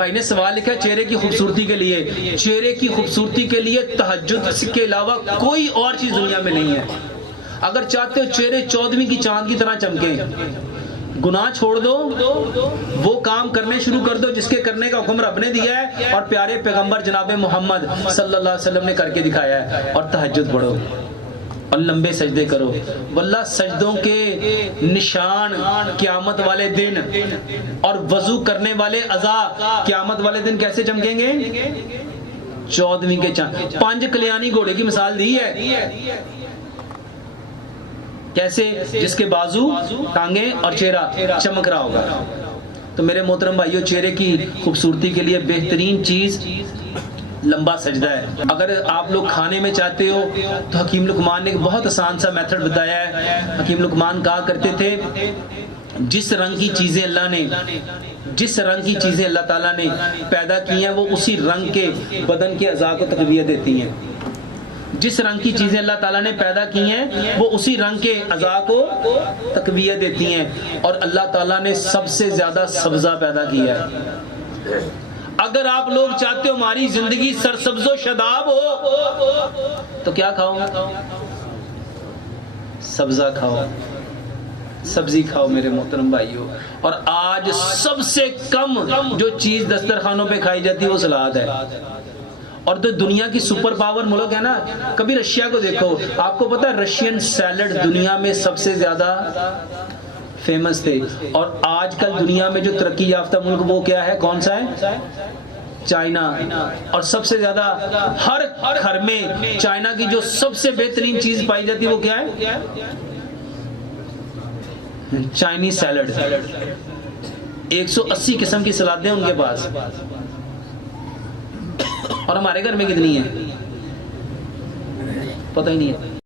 بھائی نے سوال لکھا ہے چہرے کی خوبصورتی کے لیے. چہرے کی خوبصورتی کے لیے تہجد کے علاوہ کوئی اور چیز دنیا میں نہیں ہے. اگر چاہتے ہو چہرے 14ویں کی چاند کی طرح چمکیں، گناہ چھوڑ دو، وہ کام کرنے شروع کر دو جس کے کرنے کا حکم رب نے دیا ہے اور پیارے پیغمبر جناب محمد صلی اللہ علیہ وسلم نے کر کے دکھایا ہے، اور تہجد پڑھو اور لمبے سجدے کرو. واللہ سجدوں کے نشان قیامت والے دن اور وضو کرنے والے اعضاء قیامت والے دن کیسے چمکیں گے؟ 14ویں کے چاند. 5 کلیانی گھوڑے کی مثال دی ہے. کیسے؟ جس کے بازو، ٹانگیں اور چہرہ چمک رہا ہوگا. تو میرے محترم بھائیو، چہرے کی خوبصورتی کے لیے بہترین چیز لمبا سجدہ ہے. اگر آپ لوگ کھانے میں چاہتے ہو تو حکیم لقمان نے ایک بہت آسان سا میتھڈ بتایا ہے. حکیم لقمان کہا کرتے تھے جس رنگ کی چیزیں اللہ تعالیٰ نے پیدا کی ہیں وہ اسی رنگ کے بدن کے اعضاء کو تقویت دیتی ہیں. جس رنگ کی چیزیں اللہ تعالیٰ نے پیدا کی ہیں وہ اسی رنگ کے اعضاء کو تقویت دیتی ہیں. اور اللہ تعالیٰ نے سب سے زیادہ سبزہ پیدا کیا ہے. اگر آپ لوگ چاہتے ہو ہماری زندگی سرسبز و شاداب ہو تو کیا کھاؤ؟ سبزہ کھاؤ، سبزی کھاؤ میرے محترم بھائیو. اور آج سب سے کم جو چیز دسترخوانوں پہ کھائی جاتی ہے وہ سلاد ہے. اور تو دنیا کی سپر پاور ملک ہے نا. کبھی رشیا کو دیکھو، آپ کو پتا ہے رشین سیلڈ دنیا میں سب سے زیادہ فیمس تھے. اور آج کل دنیا میں جو ترقی یافتہ ملک وہ کیا ہے؟ کون سا ہے؟ چائنا. اور سب سے زیادہ ہر گھر میں چائنا کی جو سب سے بہترین چیز پائی جاتی ہے وہ کیا ہے؟ Chinese salad. 180 قسم کی سلادیں ان کے پاس. اور ہمارے گھر میں کتنی ہیں پتہ ہی نہیں ہے.